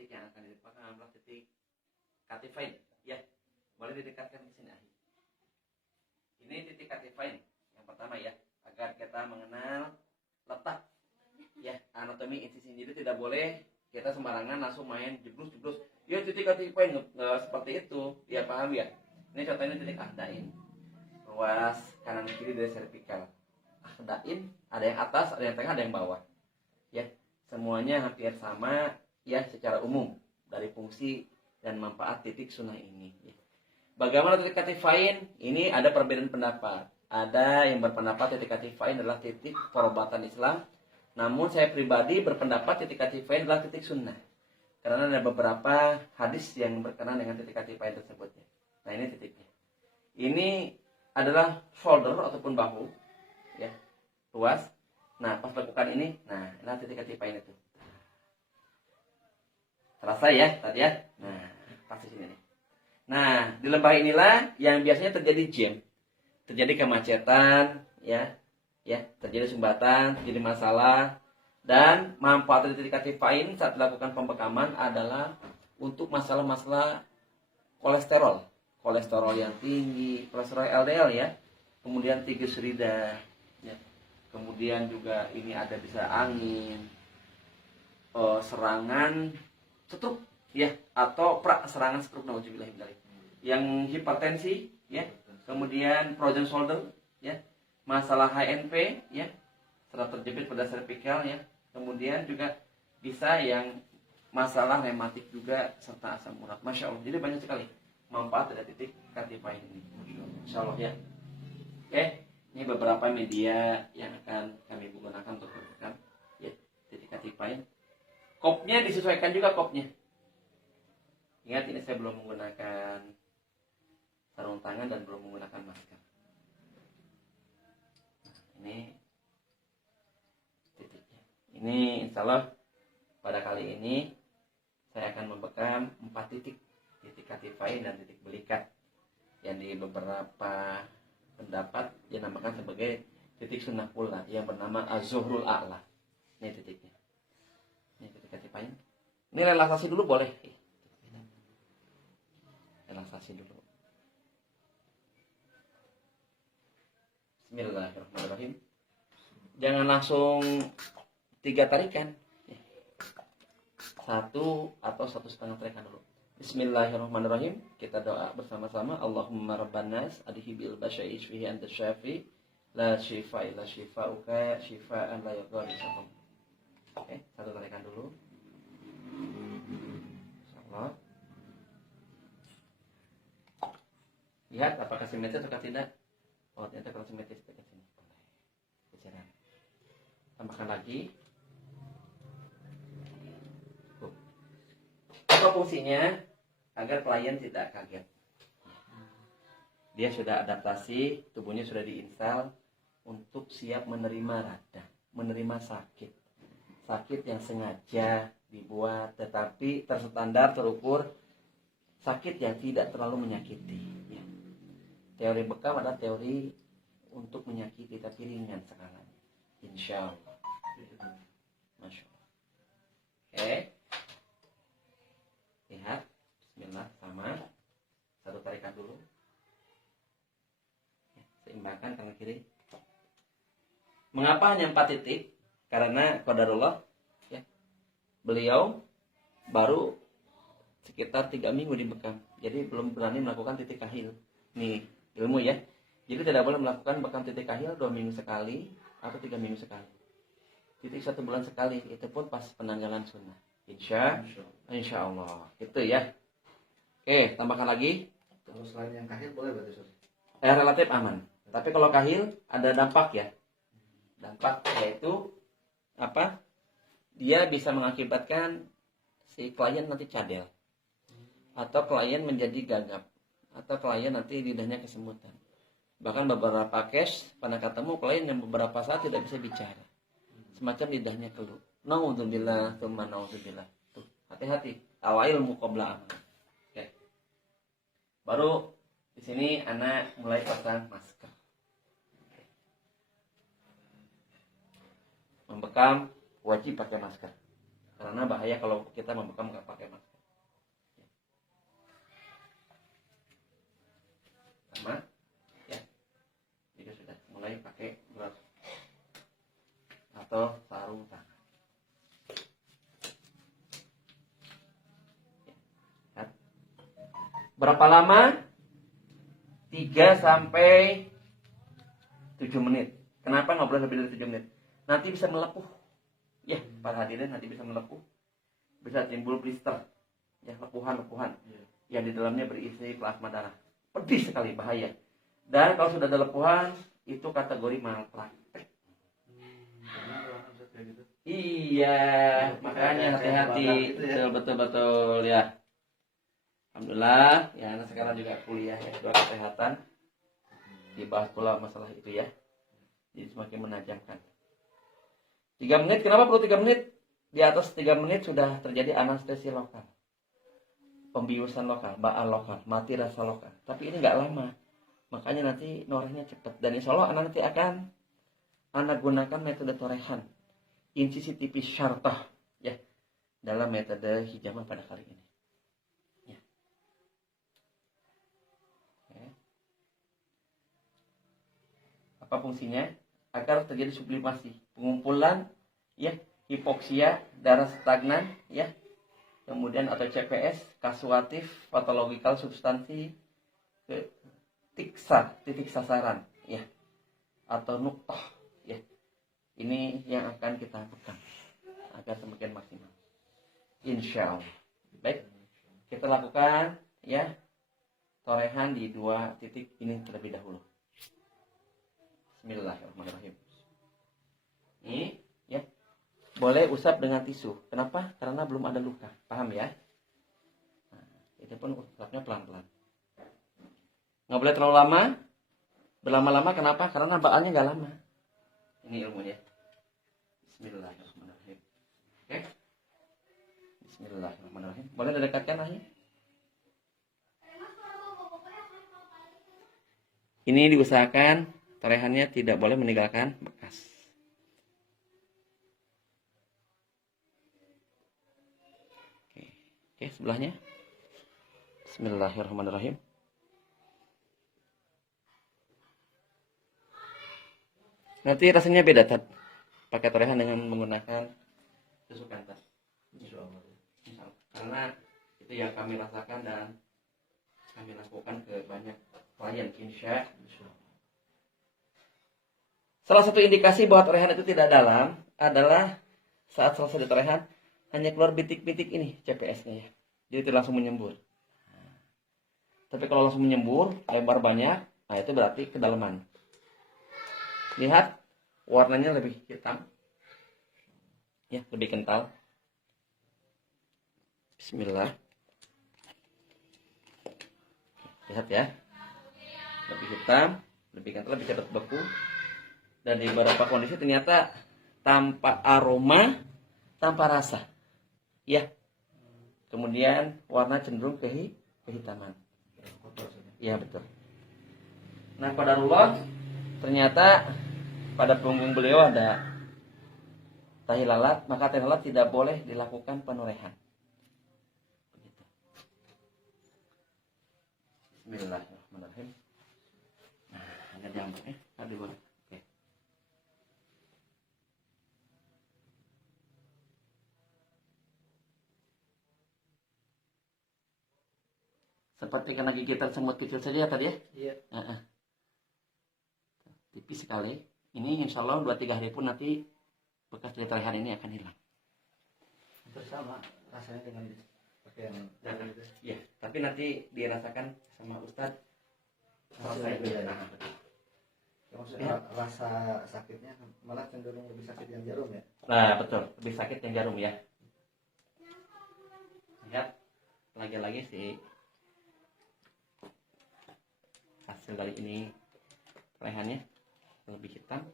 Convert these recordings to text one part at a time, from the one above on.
titik yang akan dipakang adalah titik catified, ya. Boleh didekatkan ke sini. Ini titik catified yang pertama ya, agar kita mengenal letak ya anatomi insisi. Jadi tidak boleh kita sembarangan langsung main jeblus-jeblus. Ya titik catified seperti itu, ya paham ya. Ini contohnya titik ahdain, ruas kanan kiri dari cervical. Ahdain ada yang atas, ada yang tengah, ada yang bawah. Ya, semuanya hampir sama ya secara umum dari fungsi dan manfaat titik sunnah ini. Bagaimana titik catified? Ini ada perbedaan pendapat. Ada yang berpendapat titik catified adalah titik perobatan Islam. Namun saya pribadi berpendapat titik catified adalah titik sunnah. Karena ada beberapa hadis yang berkenaan dengan titik catified tersebut. Nah ini titiknya. Ini adalah shoulder ataupun bahu, ya, luas. Nah pas lakukan ini, nah titik catified itu. Terasa ya tadi ya. Nah pas di sini nih. Nah di lembah inilah yang biasanya terjadi jam, terjadi kemacetan, ya, terjadi sumbatan, terjadi masalah. Dan manfaat dari titik catified saat dilakukan pembekaman adalah untuk masalah-masalah kolesterol yang tinggi, kolesterol LDL ya, kemudian triglycerida, ya. Kemudian juga ini ada bisa angin, serangan stroke, ya, atau serangan stroke, nauzubillah, yang hipertensi, ya, kemudian frozen shoulder, ya, masalah HNP, ya, setelah terjepit pada cervical, ya, kemudian juga bisa yang masalah rematik juga serta asam urat. Masya Allah, jadi banyak sekali manfaat dari titik catified ini. Insya Allah ya. Oke, ini beberapa media yang akan kami gunakan untuk melakukan ya, titik catified. Kopnya disesuaikan juga kopnya. Ingat ini saya belum menggunakan sarung tangan dan belum menggunakan masker. Nah, ini titiknya. Ini insya Allah pada kali ini saya akan membekam 4 titik catified dan titik belikat yang di beberapa pendapat dinamakan sebagai titik sunnah pula yang bernama Az-Zuhrul A'la. Ini titiknya. Ini titik catified. Ini relaksasi dulu boleh. Relaksasi dulu. Bismillahirrahmanirrahim. Jangan langsung 3 tarikan. 1 atau 1,5 tarikan dulu. Bismillahirrahmanirrahim. Kita doa bersama-sama. Allahumma rabban nas adhihi bil basyai isfihi anta syafi la syifa illa syifauka syifaan la yughadiru saqam. Oke, 1 tarikan dulu. Insyaallah. Lihat apakah simetris atau tidak. Oh, ternyata kalau simetris dekat sini. Bicara. Tambahkan lagi. Apa fungsinya? Agar klien tidak kaget. Dia sudah adaptasi, tubuhnya sudah diinstal untuk siap menerima radang, menerima sakit. Sakit yang sengaja dibuat tetapi terstandar, terukur, sakit yang tidak terlalu menyakiti. Ya. Teori bekam adalah teori untuk menyakiti tapi ringan skalanya. Insya Allah. Masya Allah. Oke. Lihat. Bismillah, sama 1 tarikan dulu ya, seimbangkan kanan kiri. Mengapa hanya 4 titik? Karena qadarullah ya, beliau baru sekitar 3 minggu dibekam, jadi belum berani melakukan titik kahil. Nih ilmu ya, jadi tidak boleh melakukan bekam titik kahil 2 minggu sekali atau 3 minggu sekali. Titik 1 bulan sekali, itu pun pas penanggalan sunnah. Insya Allah itu ya. Oke, tambahkan lagi. Kalau selain yang kahil boleh berarti Ustaz? Relatif aman. Tapi kalau kahil ada dampak ya. Dampak yaitu apa? Dia bisa mengakibatkan si klien nanti cadel. Atau klien menjadi gagap. Atau klien nanti lidahnya kesemutan. Bahkan beberapa case pernah ketemu klien yang beberapa saat tidak bisa bicara. Semacam lidahnya keluh. Naudzubillah, tsumma naudzubillah. Tuh, hati-hati. Al-ilmu qabla amal. Baru di sini anak mulai pasang masker. Membekam wajib pakai masker. karena bahaya kalau kita membekam nggak pakai masker. Sama ya, jika sudah mulai pakai gloves atau sarung tangan. Ya. Berapa lama? 3 sampai 7 menit. Kenapa nggak boleh lebih dari 7 menit? Nanti bisa melepuh. Ya, para hadirin nanti bisa melepuh. Bisa timbul blister. Ya, lepuhan-lepuhan. Yang di dalamnya berisi plasma darah. Pedih sekali, bahaya. Dan kalau sudah ada lepuhan, itu kategori malpraktek. Gitu. Iya, makanya hati-hati. Gitu ya. Betul ya. Alhamdulillah, ya anak sekarang juga kuliah ya, doa kesehatan. Dibahas pula masalah itu ya. Jadi semakin menajamkan. 3 menit, kenapa perlu 3 menit? Di atas 3 menit sudah terjadi anestesi lokal. Pembiusan lokal, baal lokal, mati rasa lokal. Tapi ini nggak lama. Makanya nanti norehnya cepat. Dan insya Allah anak nanti akan anak gunakan metode torehan. Insisi tipis syartah. Ya, dalam metode hijamah pada kali ini. Ya. Oke. Apa fungsinya? Agar terjadi sublimasi, pengumpulan, ya, hipoksia, darah stagnan, ya, kemudian atau CPS, kasuatif, patologikal substansi, titik sasaran, ya, atau nuktah, ya. Ini yang akan kita lakukan agar semakin maksimal. Insya Allah. Baik, kita lakukan, ya, torehan di 2 titik ini terlebih dahulu. Bismillahirrahmanirrahim. Ini ya, boleh usap dengan tisu. Kenapa? Karena belum ada luka. Paham ya? Nah, itu pun usapnya pelan-pelan. Nggak boleh terlalu lama. Berlama-lama kenapa? Karena baalnya nggak lama. Ini ilmunya. Bismillahirrahmanirrahim. Oke? Bismillahirrahmanirrahim. Boleh didekatkan aja. Ini diusahakan torehannya tidak boleh meninggalkan bekas. Oke, sebelahnya. Bismillahirrahmanirrahim. Nanti rasanya beda, Tat. Pakai torehan dengan menggunakan tusuk kantas. Insyaallah. Karena itu yang kami rasakan dan kami lakukan ke banyak klien, insya Allah. Salah satu indikasi bahwa torehan itu tidak dalam adalah saat selesai torehan hanya keluar bintik-bintik ini CPS-nya ya. Jadi tidak langsung menyembur. Tapi kalau langsung menyembur, lebar banyak, nah itu berarti kedalaman. Lihat warnanya lebih hitam. Ya, lebih kental. Bismillah. Lihat ya. Lebih hitam, lebih kental, lebih cepat beku. Dan di beberapa kondisi ternyata tanpa aroma, tanpa rasa. Ya. Kemudian warna cenderung kehitaman. Ya, betul. Nah, qadarullah ternyata pada punggung beliau ada tahi lalat, maka tahi lalat tidak boleh dilakukan penorehan. Begitu. Bismillahirrahmanirrahim. Nah, agak jambak ya. Aduh, boleh. Seperti kena gigitan semut kecil saja tadi ya? Iya. Tipis sekali. Ini insya Allah 2-3 hari pun nanti bekas dari torehan ini akan hilang. Hampir sama rasanya dengan pakai yang gitu. Iya, tapi nanti dirasakan sama Ustadz. Rasanya beda ya. Nah, Ya, maksudnya rasa sakitnya malah cenderung lebih sakit yang jarum ya? nah, betul. Lebih sakit yang jarum ya. Lihat. Lagi-lagi sih. Hasil dari ini torehannya lebih hitam.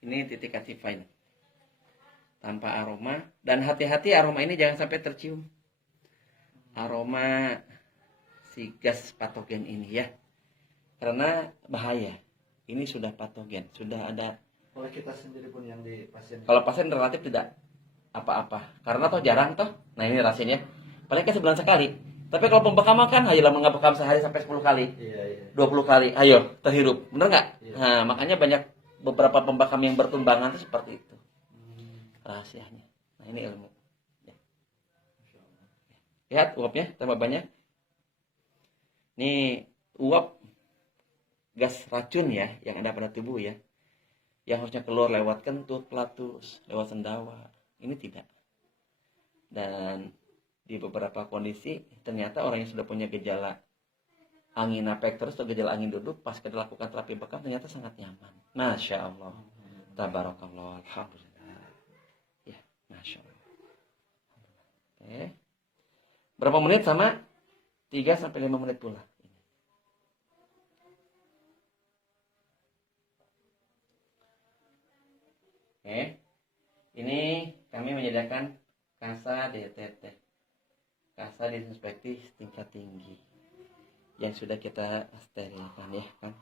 Ini titik acifine tanpa aroma, dan hati-hati aroma ini jangan sampai tercium. Aroma si gas patogen ini ya. karena bahaya. Ini sudah patogen, sudah ada. Oleh kita sendiri pun yang di pasien. Kalau pasien relatif tidak apa-apa, karena toh jarang toh. Nah ini rasanya, paling kan sebulan sekali. Tapi kalau pembekaman kan, ayolah mengabekam sehari sampai 10 kali, Iya. 20 kali, ayo terhirup, bener nggak? Iya. Nah makanya banyak beberapa pembekam yang bertumbangan itu seperti itu rahasianya. Nah ini ilmu. Ya. Lihat uapnya tambah banyak. Ini uap gas racun ya yang ada pada tubuh ya, yang harusnya keluar lewat kentut, pelatus, lewat sendawa. Ini tidak. Dan di beberapa kondisi ternyata orang yang sudah punya gejala angina pectoris atau gejala angin duduk pas kita lakukan terapi bekam ternyata sangat nyaman. Masya Allah, tabarakallah, alhamdulillah. Ya, masya Allah. Oke. Berapa menit sama? 3-5 menit pula. Oke. Ini kami menyediakan kasa DTT. Kasa disinfektif tingkat tinggi yang sudah kita sterilkan ya kan.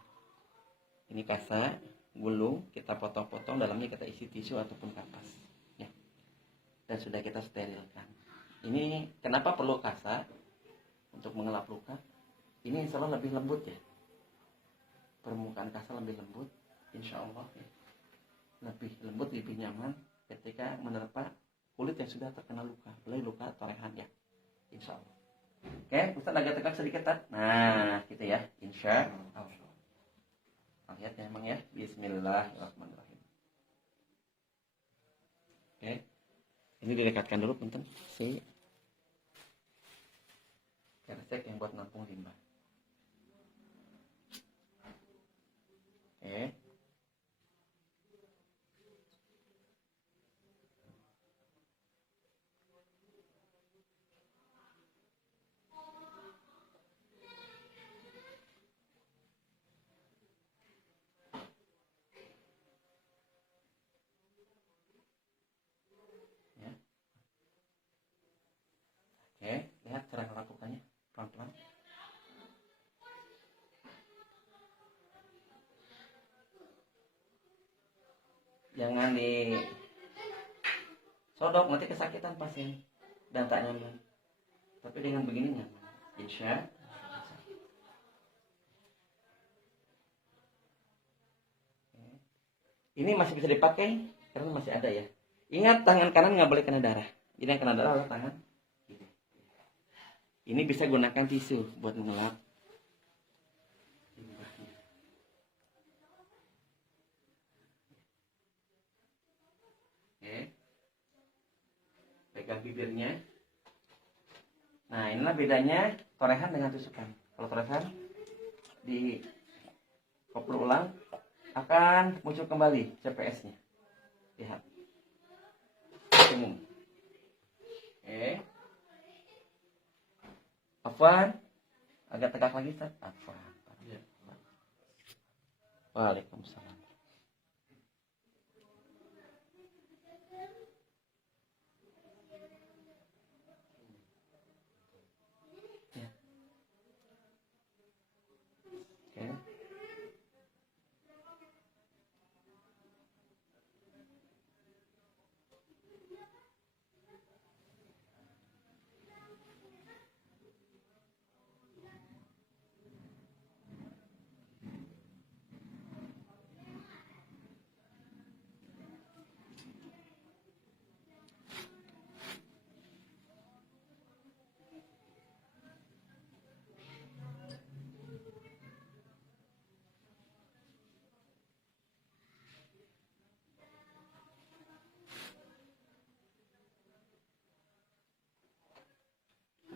Ini kasa gulung, kita potong-potong, dalamnya kita isi tisu ataupun kapas ya. Dan sudah kita sterilkan. Ini kenapa perlu kasa? Untuk mengelap luka. Ini insya Allah lebih lembut ya. Permukaan kasa lebih lembut, insya Allah ya. Lebih lembut, lebih nyaman ketika menerpa kulit yang sudah terkena luka, apalagi luka torehan ya. Insya Allah. Oke, Ustaz agak tegak sedikit tak? Nah, gitu ya. Insya Allah. Lihat ya emang ya. Bismillahirrahmanirrahim. Oke. Ini direkatkan dulu punten si keresek yang buat nampung limbah. Oke. Oke, lihat cara melakukannya pelan-pelan. Jangan disodok, nanti kesakitan pasien dan tak nyaman. Tapi dengan begini nyaman. Insya. Ini masih bisa dipakai karena masih ada ya. Ingat tangan kanan nggak boleh kena darah. Jadi yang kena darah adalah tangan. Ini bisa gunakan tisu buat mengelap. Oke. Pegang bibirnya. Nah, inilah bedanya torehan dengan tusukan. Kalau torehan di koper ulang akan muncul kembali CPS-nya. Lihat. Umum. Oke. Afwan, agak tegak lagi Ustaz. Afwan. Waalaikumsalam. Ya. Oke.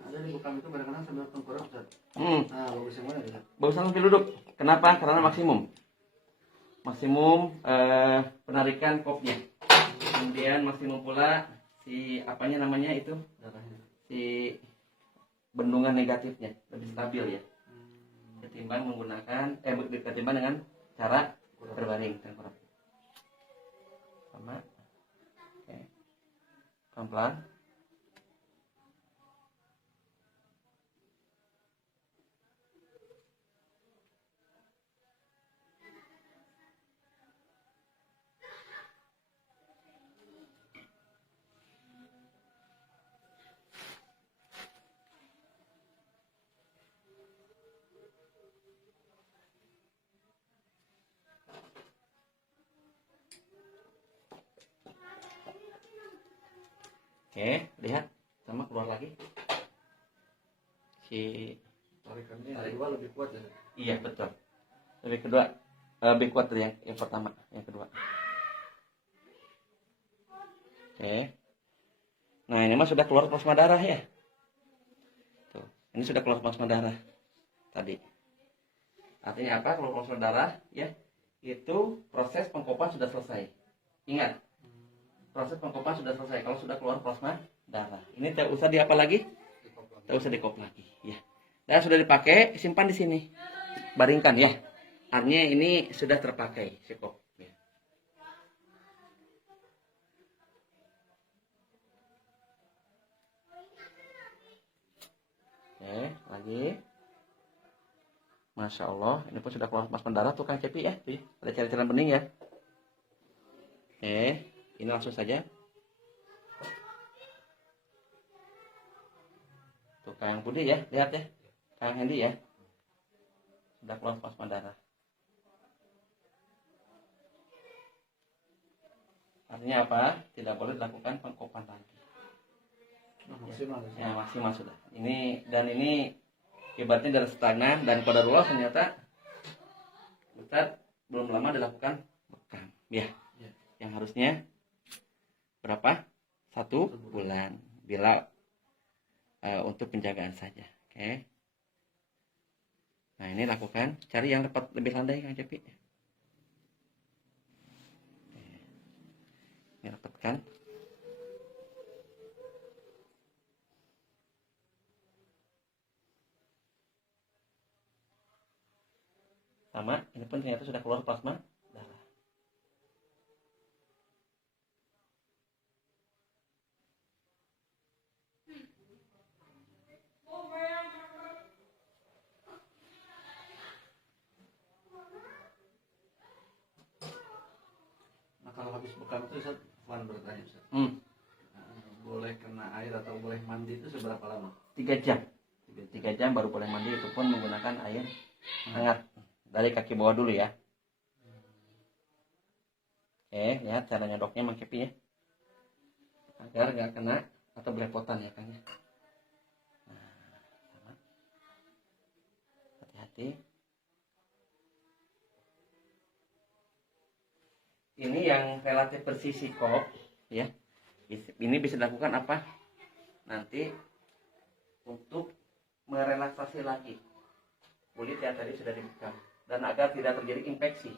Ada di bekam itu kadang-kadang sambil tengkurap Ustaz. Nah, bagus yang mana ya? Bagusan sambil duduk. Kenapa? Karena maksimum. Maksimum penarikan kopnya. Kemudian maksimum pula si apanya namanya itu? Darahnya. Si bendungan negatifnya lebih stabil ya. Ketimbang menggunakan ketimbang dengan cara berbaring tengkurap. Sama. Oke. Pelan-pelan. Oke, lihat sama keluar lagi. Tarikannya yang kedua lebih kuat ya. Iya betul. Lebih kuat dari yang pertama, yang kedua. Oke. Nah ini mah sudah keluar plasma darah ya. Tuh, ini sudah keluar plasma darah tadi. Artinya apa? Kalau plasma darah ya, itu proses pengkopan sudah selesai. Ingat, proses pengkopan sudah selesai kalau sudah keluar plasma darah. Ini tidak usah diapa lagi? Tidak usah dikop lagi. Ya. Dan sudah dipakai, simpan di sini. Baringkan ya. Artinya ini sudah terpakai si kop. Ya. Oke, lagi. Masya Allah, ini pun sudah keluar plasma darah tuh Kang Cepi ya. Tuh, ada cairan bening ya. Oke, ini langsung saja. Tuh Kang Budi ya, lihat ya. Kang Hendy ya. Sudah keluar plasma darah. Artinya apa? Tidak boleh dilakukan pengkopan lagi. Maksimal. Ya, maksimal sudah. Ini ibaratnya dari stagnan dan qadarullah ternyata Ustaz belum lama dilakukan bekam. Ya. Yang harusnya berapa? 1 bulan. Bila untuk penjagaan saja. Oke. Nah, ini lakukan. Cari yang lebih landai Kang Cepi. Ini rapatkan. Sama, ini pun ternyata sudah keluar plasma darah. Nah kalau habis bekam itu Ustaz, Wan bertanya Ustaz. Boleh kena air atau boleh mandi itu seberapa lama? 3 jam. 3 jam baru boleh mandi, itu pun menggunakan air hangat. Dari kaki bawah dulu ya. Oke, lihat cara nyodoknya Mang Kepi ya. Agar nggak kena atau belepotan ya Kang ya. Nah, sama. Hati-hati. Ini yang relatif bersih si kop ya. Ini bisa dilakukan apa? Nanti untuk merelaksasi lagi kulit yang tadi sudah dibekam dan agar tidak terjadi infeksi.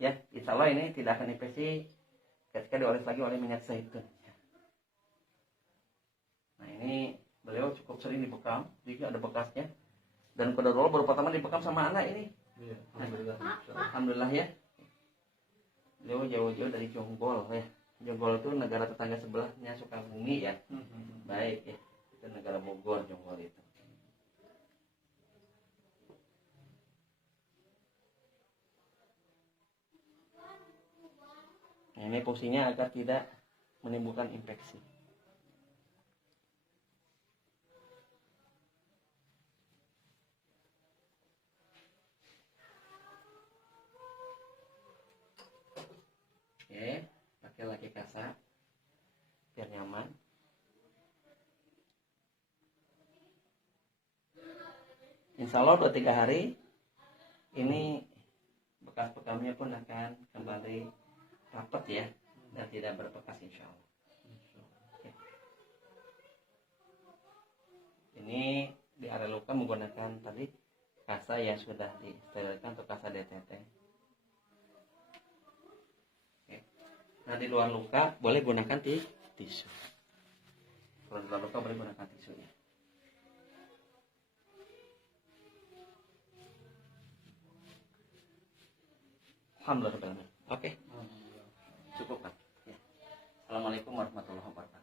Ya, insya Allah ini tidak akan infeksi ketika dioles lagi oleh minyak zaitun. Nah ini beliau cukup sering dibekam, jadi ada bekasnya. Dan qadarullah baru pertama dibekam sama anak ini. Iya, alhamdulillah. Alhamdulillah ya. Beliau jauh-jauh dari Jonggol ya. Jonggol itu negara tetangga sebelahnya Sukabumi ya. Baik ya. Itu negara Bogor Jonggol itu. Nah, ini fungsinya agar tidak menimbulkan infeksi. Oke, pakai lagi kasa biar nyaman. Insya Allah 2-3 hari ini bekas-bekamnya pun akan kembali rapat ya dan tidak berbekas insya Allah. Oke. Ini di area luka menggunakan tadi kasa yang sudah disterilkan atau kasa DTT. Oke. Nah di luar luka boleh gunakan tisu. Kalau di luar luka boleh gunakan tisu ya. Alhamdulillah. Oke. Cukup kan? Ya. Assalamualaikum warahmatullahi wabarakatuh.